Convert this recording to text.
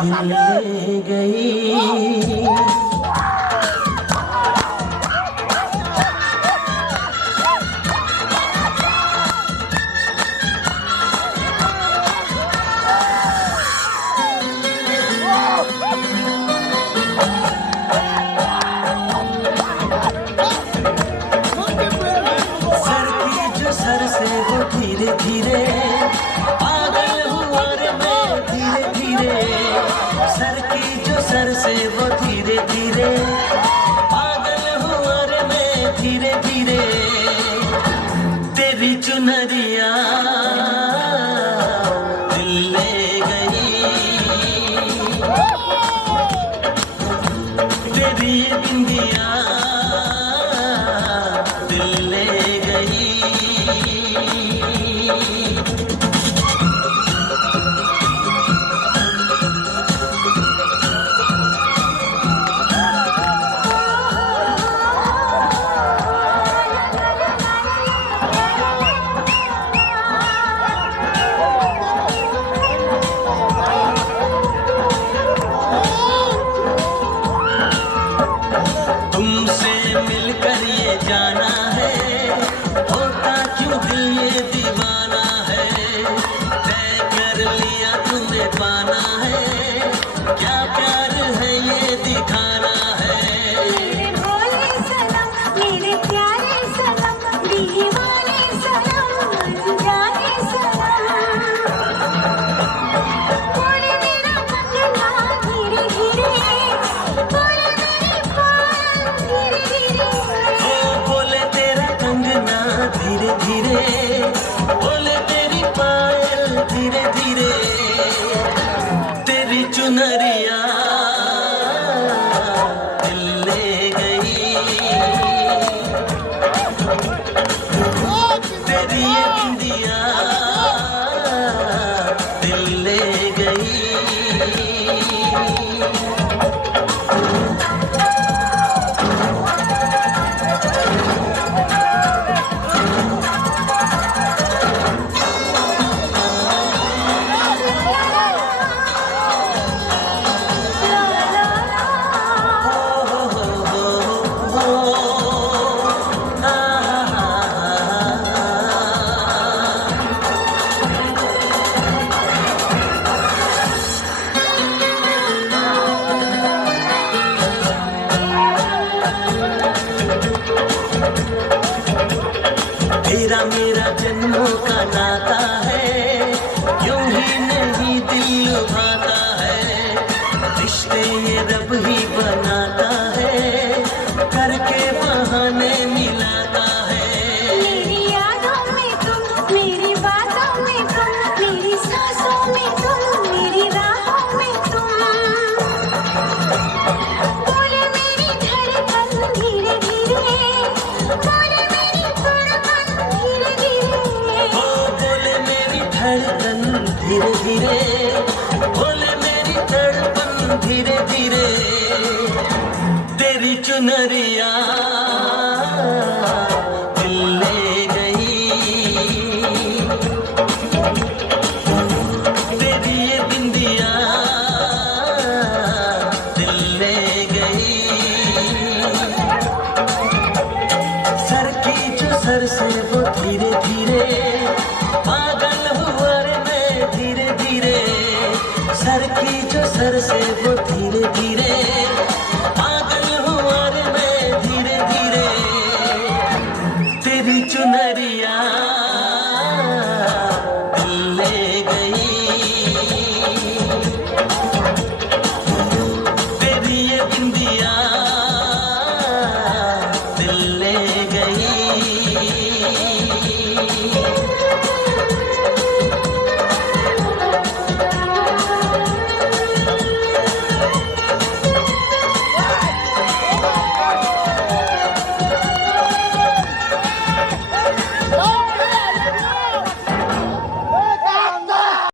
दिल ले गई। सर की जो सर से वो धीरे धीरे पागल हुआ रे मैं धीरे धीरे। सर की जो सर से वो धीरे धीरे पागल हुआ रे मैं धीरे धीरे। तेरी चुनरिया दिल ले गई, तेरी ये बिंदिया दिल ले गई। तुमसे मिलकर ये जाना है, होता क्यों दिल ये दीवाना है। तय कर लिया तुमने पाना है, क्या प्यार है ये दिखाना है। मेरे भोले सनम, मेरे प्यारे सनम, दीवाने सनम, अनजाने सनम। बोले मेरा कंगना धीरे धीरे, बोले मेरी पायल धीरे धीरे। ओ बोले तेरा कंगना धीरे धीरे, बोले तेरी पायल धीरे धीरे। तेरी चुनरिया दिल ले गई, तेरी ये बिंदिया दिल ले गई। तेरा मेरा जन्मों का नाता है, यूं ही नहीं दिल लुभाता है। रिश्ते ये रब ही बनाता है, करके बहाने मिलाता है। मेरी यादों में तुम, मेरी बातों में तुम, मेरी सांसों में तुम, मेरी राहों में तुम। बोले मेरी धड़कन धीरे धीरे, बोले मेरी धड़कन धीरे धीरे। ओ बोले मेरी धड़कन धीरे धीरे, बोले मेरी धड़कन धीरे धीरे। तेरी चुनरिया दिल ले गई, तेरी ये बिंदिया दिल ले गई। सर की जो सर से वो धीरे धीरे पागल हुआ रे मैं धीरे धीरे। सर की जो सर से वो धीरे धीरे पागल हुआ रे मैं धीरे धीरे। तेरी चुनरिया